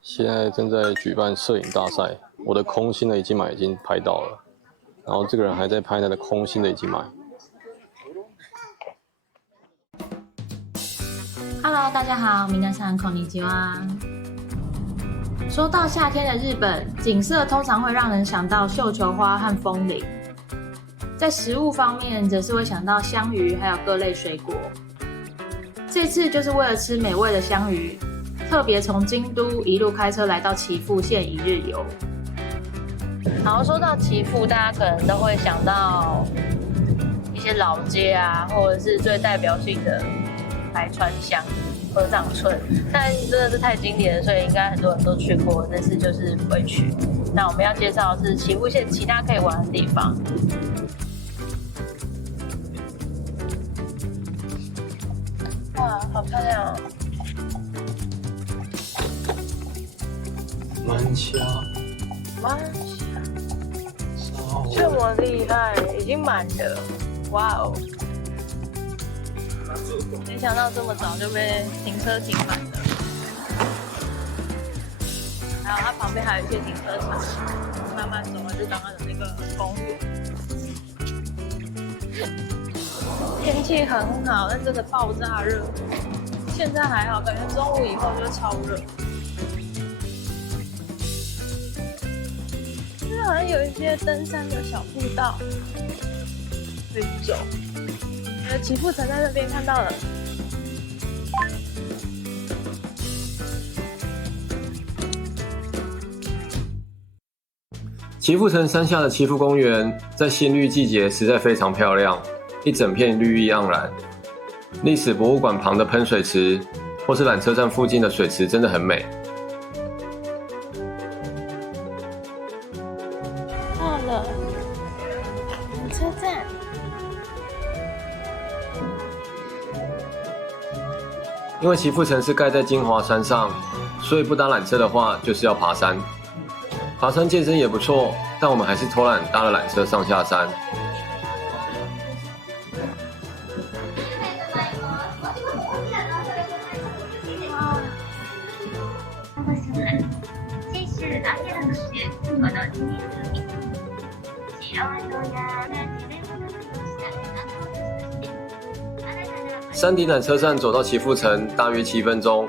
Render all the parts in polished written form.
现在正在举办摄影大赛，我的空心的已经拍到了，然后这个人还在拍他的空心的已经买。Hello， 大家好，皆さんこんにちは。说到夏天的日本，景色通常会让人想到绣球花和枫林。在食物方面，则是会想到香鱼，还有各类水果。这次就是为了吃美味的香鱼，特别从京都一路开车来到岐阜县一日游。好，说到岐阜，大家可能都会想到一些老街啊，或者是最代表性的白川乡、合掌村，但真的是太经典了，所以应该很多人都去过，但是就是不会去。那我们要介绍的是岐阜县其他可以玩的地方。哇，好漂亮哦！蛮虾，这么厉害，已经满了，哇哦！没想到这么早就被停车停满了，还有它旁边还有一些停车场，慢慢走就到它的那个公园。天气很好，但真的爆炸热。现在还好，感觉中午以后就超热。就是好像有一些登山的小步道可以走。岐阜城在那边看到了。岐阜城山下的岐阜公园，在新绿季节实在非常漂亮，一整片绿意盎然。历史博物馆旁的喷水池，或是缆车站附近的水池，真的很美。到了缆车站。因为岐阜城是盖在金华山上，所以不搭缆车的话，就是要爬山。爬山健身也不错，但我们还是偷懒搭了缆车上下山。山顶缆车站走到岐阜城大约7分钟，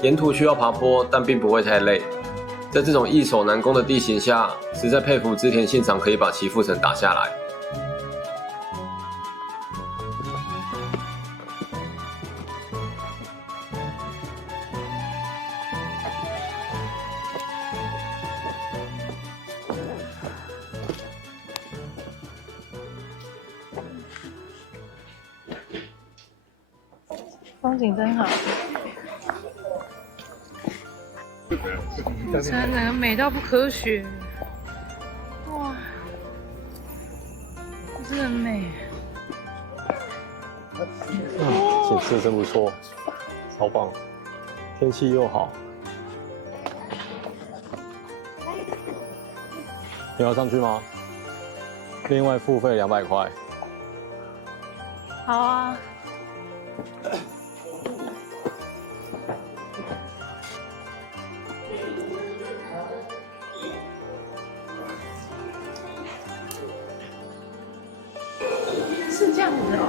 沿途需要爬坡，但并不会太累。在这种易守难攻的地形下，实在佩服织田信长可以把岐阜城打下来。风景真好，真的美到不可学，哇，真的很美。景色真不错，超棒，天气又好。你要上去吗？另外付费200块。好啊。是这样子哦。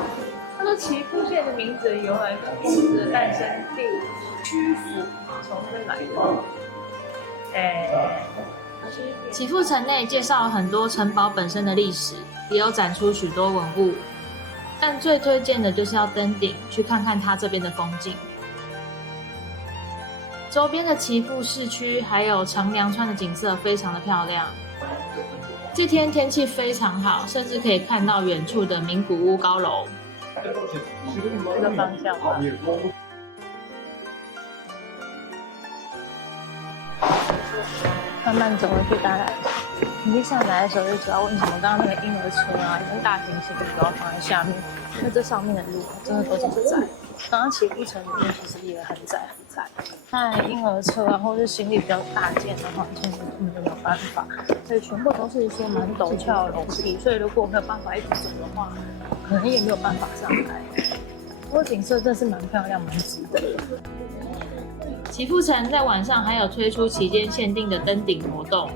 他说岐阜县的名字的由来跟故事的诞生地曲阜从这边来的。岐阜城内介绍了很多城堡本身的历史，也有展出许多文物。但最推荐的就是要登顶去看看它这边的风景。周边的岐阜市区还有长良川的景色非常的漂亮。这天天气非常好，甚至可以看到远处的名古屋高楼。这个方向吧。慢慢走回去搭缆车。你一上来的时候就知道为什么刚刚那个婴儿车啊，跟大型行李都要放在下面，因为这上面的路真的都很窄。刚刚岐阜城里面其实也很窄很窄，那婴儿车啊，或是行李比较大件的话，其实根本就没有办法，所以全部都是一些蛮陡峭的楼梯，所以如果没有办法一直走的话，可能也没有办法上来。不过景色真的是蛮漂亮，蛮值得的。岐阜城在晚上还有推出期间限定的登顶活动，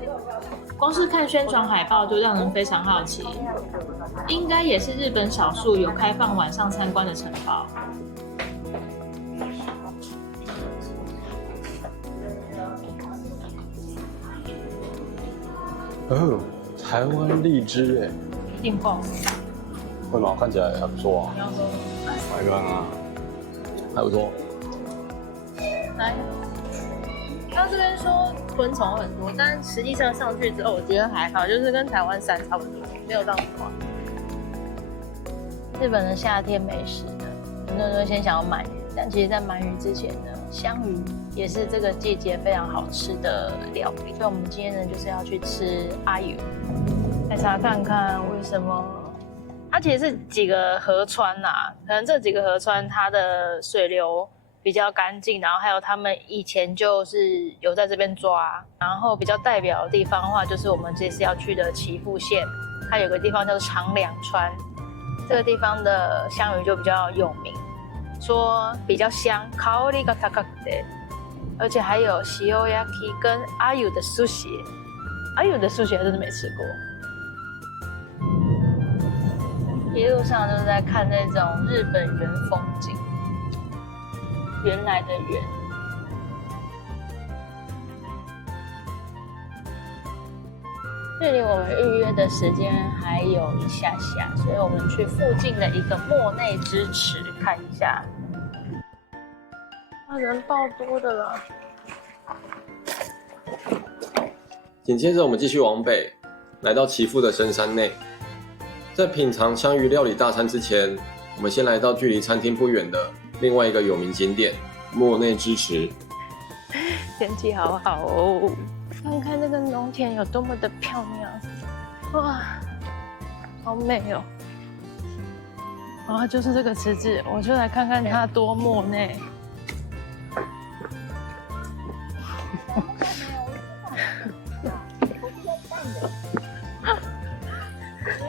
光是看宣传海报就让人非常好奇，应该也是日本少数有开放晚上参观的城堡。哦，台湾荔枝哎，一定爆！会吗？看起来还不错啊。来看啊，还不错。来，他这边说昆虫很多，但实际上上去之后，我觉得还好，就是跟台湾山差不多，没有到那么夸张。日本的夏天美食呢，很多人会先想要鳗鱼，但其实在鳗鱼之前呢，香鱼也是这个季节非常好吃的料理。所以我们今天呢，就是要去吃阿鱼，来查看看为什么。它其实是几个河川可能这几个河川它的水流比较干净，然后还有他们以前就是有在这边抓，然后比较代表的地方的话，就是我们这次要去的岐阜县，它有个地方叫做长两川，这个地方的香鱼就比较有名，说比较香，香りが高くて，而且还有塩焼き跟阿友的寿司，阿友的寿司还真的没吃过。一路上都是在看那种日本原风景，原来的原。距离我们预约的时间还有一下下，所以我们去附近的一个莫内之池看一下。人爆多的了。紧接着我们继续往北，来到岐阜的深山内。在品尝香鱼料理大餐之前，我们先来到距离餐厅不远的另外一个有名景点莫内之池。天气好好哦，看看那个农田有多么的漂亮，哇，好美哦！啊，就是这个池子，我就来看看它多莫内。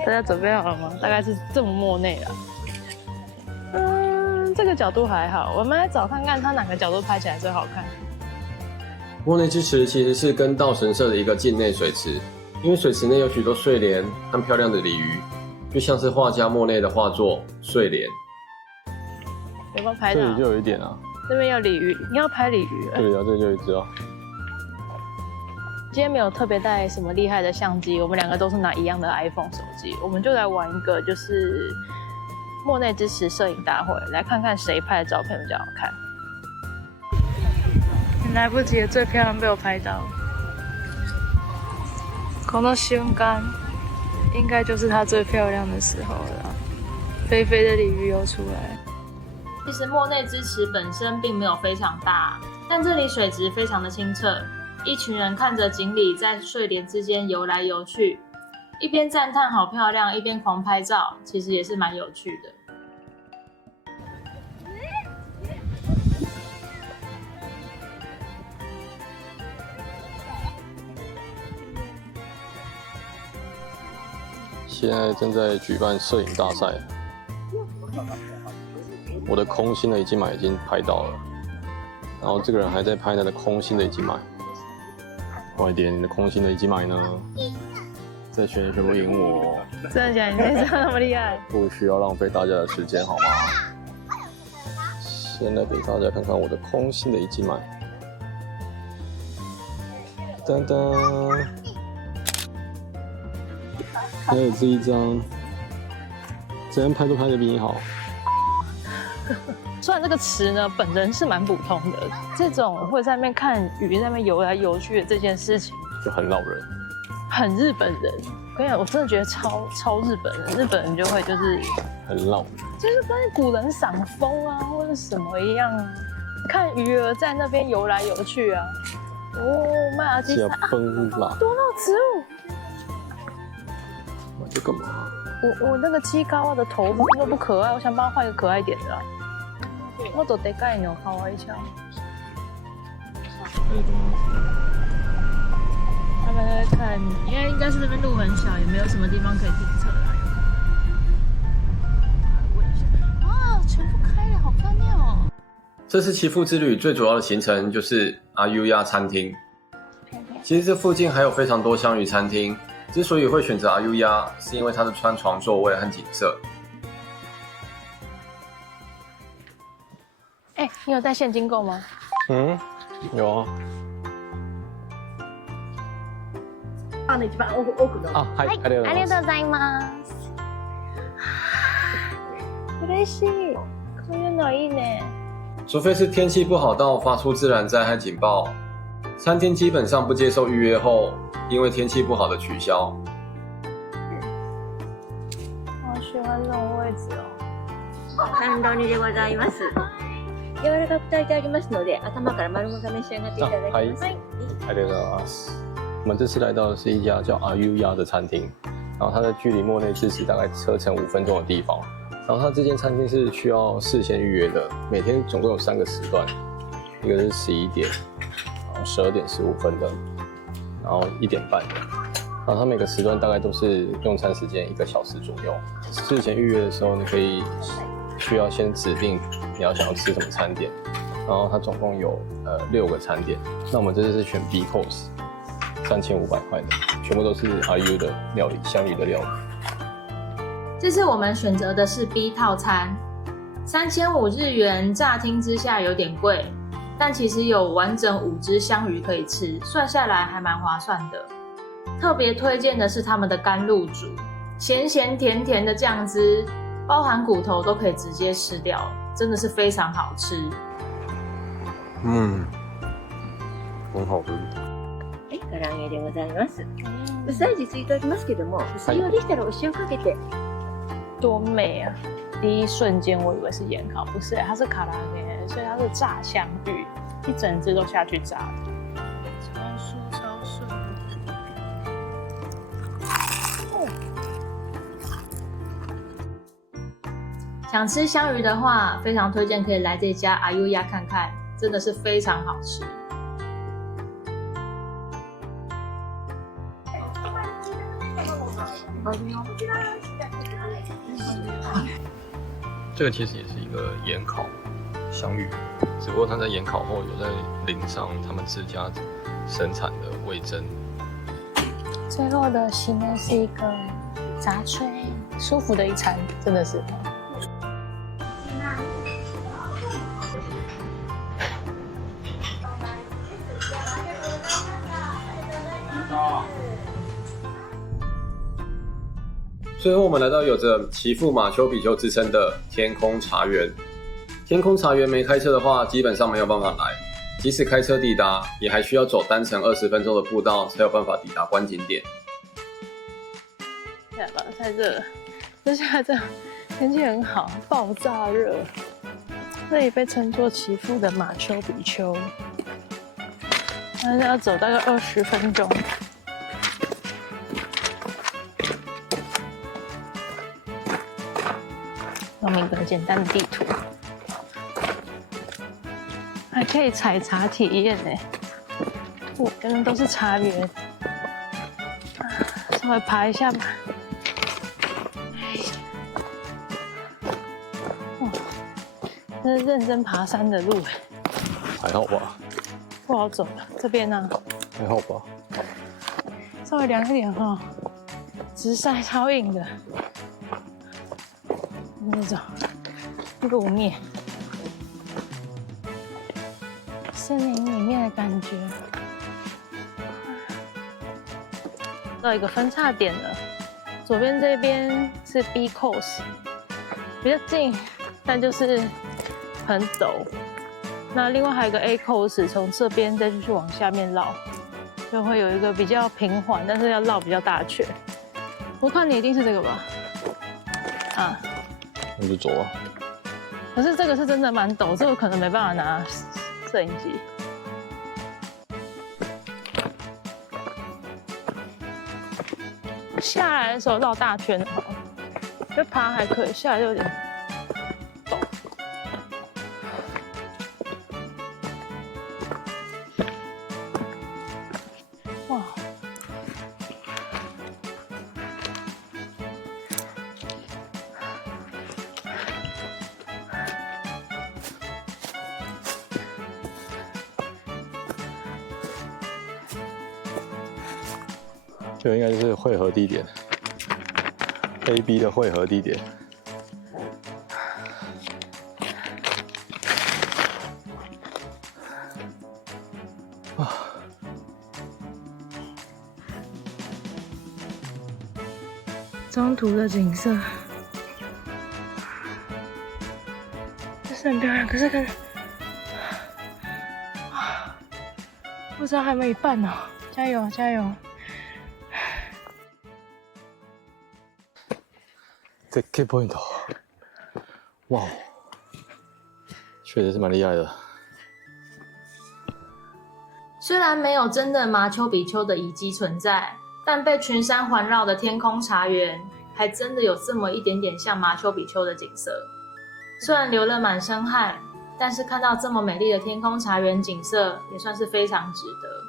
大家准备好了吗？大概是这么莫内了。这个角度还好，我们来找看看它哪个角度拍起来最好看。莫内之池其实是根道神社的一个境内水池，因为水池内有许多睡莲和漂亮的鲤鱼，就像是画家莫内的画作《睡莲》。有没有拍到？这里就有一点啊。这边有鲤鱼，你要拍鲤鱼？对啊，这里就有一只啊。今天没有特别带什么厉害的相机，我们两个都是拿一样的 iPhone 手机，我们就来玩一个就是莫内之池摄影大会，来看看谁拍的照片比较好看。来不及了，最漂亮被我拍到。この瞬間应该就是它最漂亮的时候了，肥肥的鲤鱼游出来。其实莫内之池本身并没有非常大，但这里水质非常的清澈。一群人看着锦鲤在睡莲之间游来游去，一边赞叹好漂亮，一边狂拍照，其实也是蛮有趣的。现在正在举办摄影大赛，我的空心的已经拍到了，然后这个人还在拍他的空心的已经买。快点，你的空心的一击买呢？这选什么赢我？真的假的？你这那么厉害？不需要浪费大家的时间，好吗？先来给大家看看我的空心的一击买。噔噔，还有这一张，这样拍都拍得比你好。虽然这个池呢，本人是蛮普通的，这种会在那边看鱼在那边游来游去的这件事情，就很老人，很日本人。我跟你讲，我真的觉得超日本人，日本人就会就是很老人，就是跟古人赏枫啊，或者什么一样啊，看鱼儿在那边游来游去啊。哦，麦阿基要崩啦！多肉植物，我这干嘛？我那个鸡高啊的头都不可爱，我想帮他换一个可爱一点的啊。我都得盖你好玩一下。他们在看，因为应该是那边路很小，也没有什么地方可以停车啦。问一下，哇，全部开了，好漂亮哦！这次祈福之旅最主要的行程就是阿 U 鸭餐厅。其实这附近还有非常多香鱼餐厅，之所以会选择阿 U 鸭，是因为它的川床座位和景色。你有带现金购吗？有啊。一番奥の。啊，はい、ありがとうございます。ありがとうございます。嬉しい。こういうのいいね。除非是天气不好到发出自然灾害警报，餐厅基本上不接受预约后因为天气不好的取消。好喜欢这种位置哦。甘露煮でございます。柔らかく炊いてありますので、頭から丸ごと召し上がっていただきます。はい。ありがとうございます。我们这次来到的是一家叫阿 U 鸭的餐厅，然后它在距离莫内支持大概车程5分钟的地方。然后它这间餐厅是需要事先预约的，每天总共有3个时段，一个是11点，然后12点15分的，然后1点半的。然后它每个时段大概都是用餐时间1个小时左右。事前预约的时候，你可以需要先指定你要想要吃什么餐点，然后它总共有6个餐点。那我们这次是选 B course，3500块的，全部都是 RU 的料理，香鱼的料理。这次我们选择的是 B 套餐，3500日元，乍听之下有点贵，但其实有完整5只香鱼可以吃，算下来还蛮划算的。特别推荐的是他们的甘露煮，咸咸甜甜的酱汁，包含骨头都可以直接吃掉，真的是非常好吃。很好吃。唐揚げでございます。薄味ついておりますけども、薄いようでしたらお塩かけて。多美啊！第一瞬间我以为是盐烤，不是，它是卡拉面，所以它是炸香芋，一整只都下去炸的，超酥超顺。想吃香鱼的话，非常推荐可以来这家阿 U 鸭看看，真的是非常好吃。这个其实也是一个盐烤香芋，只不过它在盐烤后有在淋上他们自家生产的味噌。最后的席呢是一个杂炊，舒服的一餐，真的是。最后我们来到有着岐阜马丘比丘之称的天空茶园。天空茶园没开车的话，基本上没有办法来，即使开车抵达，也还需要走单程20分钟的步道才有办法抵达观景点。对吧？太热了，接下来这天气很好，爆炸热。这里被称作岐阜的马丘比丘，但是要走大概20分钟。上面一个简单的地图，还可以采茶体验呢。原来都是茶园，稍微爬一下吧。这是认真爬山的路，还好吧？不好走。这边呢？还好吧？稍微凉一点哈，直晒超硬的。那种路面，森林里面的感觉。到一个分岔点了，左边这边是 B course， 比较近，但就是很陡。那另外还有一个 A course， 从这边再继续往下面绕，就会有一个比较平缓，但是要绕比较大圈。我看你一定是这个吧？啊。那就走啊。可是这个是真的蛮陡，这个可能没办法拿摄影机。下来的时候绕大圈哈，就爬还可以，下来就有点陡。哇！就应该就是汇合地点 ，A、B 的汇合地点。中途的景色，这是很漂亮，可是不知道还没一半呢，加油加油！这 key point， 哇，确实是蛮厉害的。虽然没有真的马丘比丘的遗迹存在，但被群山环绕的天空茶园，还真的有这么一点点像马丘比丘的景色。虽然流了满身汗，但是看到这么美丽的天空茶园景色，也算是非常值得。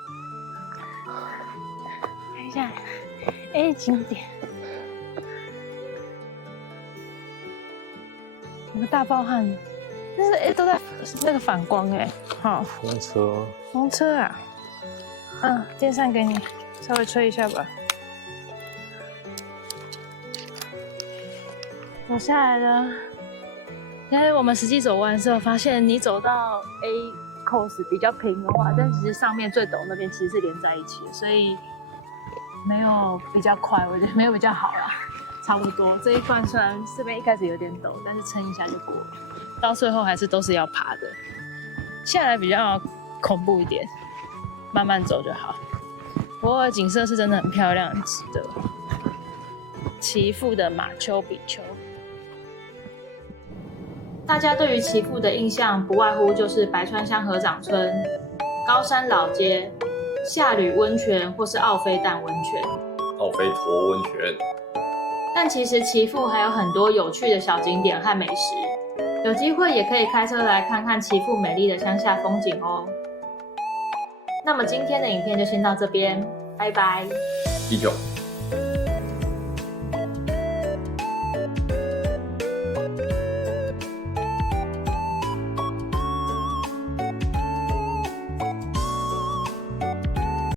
看一下，景点，有个大暴汗，但是都在那个反光好，风车啊，电扇给你。稍微吹一下吧。走下来了。因为我们实际走完的时候，发现你走到 A course 比较平的话，但其实上面最陡那边其实是连在一起的，所以没有比较快，我觉得没有比较好啦，差不多。这一段虽然这边一开始有点陡，但是撑一下就过了，到最后还是都是要爬的。下来比较恐怖一点，慢慢走就好。不过景色是真的很漂亮，很值得。岐阜的马丘比丘，大家对于岐阜的印象不外乎就是白川乡合掌村、高山老街、下吕温泉或是奥飞蛋温泉、奥飞陀温泉。但其实岐阜还有很多有趣的小景点和美食，有机会也可以开车来看看岐阜美丽的乡下风景哦。那么今天的影片就先到这边，拜拜。19